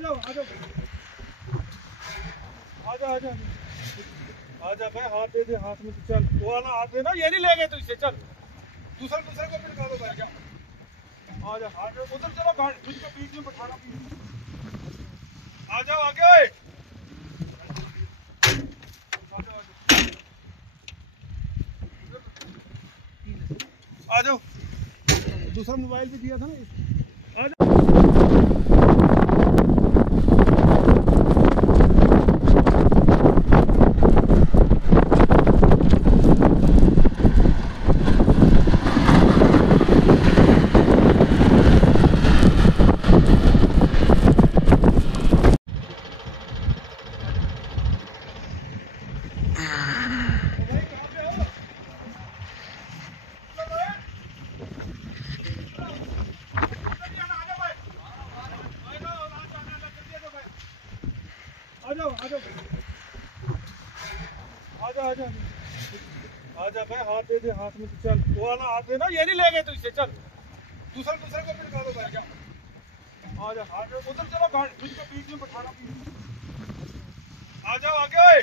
जाओ आ जाओ आजा आजा आजा भाई, हाथ दे दे, हाथ में तो चल, वो वाला हाथ दे ना, ये नहीं ले गए तो इससे चल, दूसरे दूसरे को भी निकालो भाई। क्या आजा आजा उधर चलो, गाड़ी तुझको बीच में बैठाना, आ जाओ आगे ओए, आ जाओ, दूसरा मोबाइल भी दिया था ना, आ जाओ। आजा आजा आजा भाई, हाथ दे दे, हाथ में तो चल, वो वाला हाथ दे ना, ये नहीं ले गए तो इससे चल, दूसरे दूसरे को भी निकालो भाई। क्या आजा आजा उधर चलो, गाड़ी तुझको बीच में बैठाना, आ जाओ आगे ओए,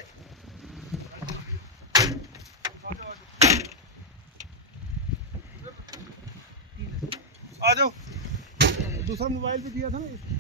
आ जाओ, दूसरा मोबाइल भी दिया था ना।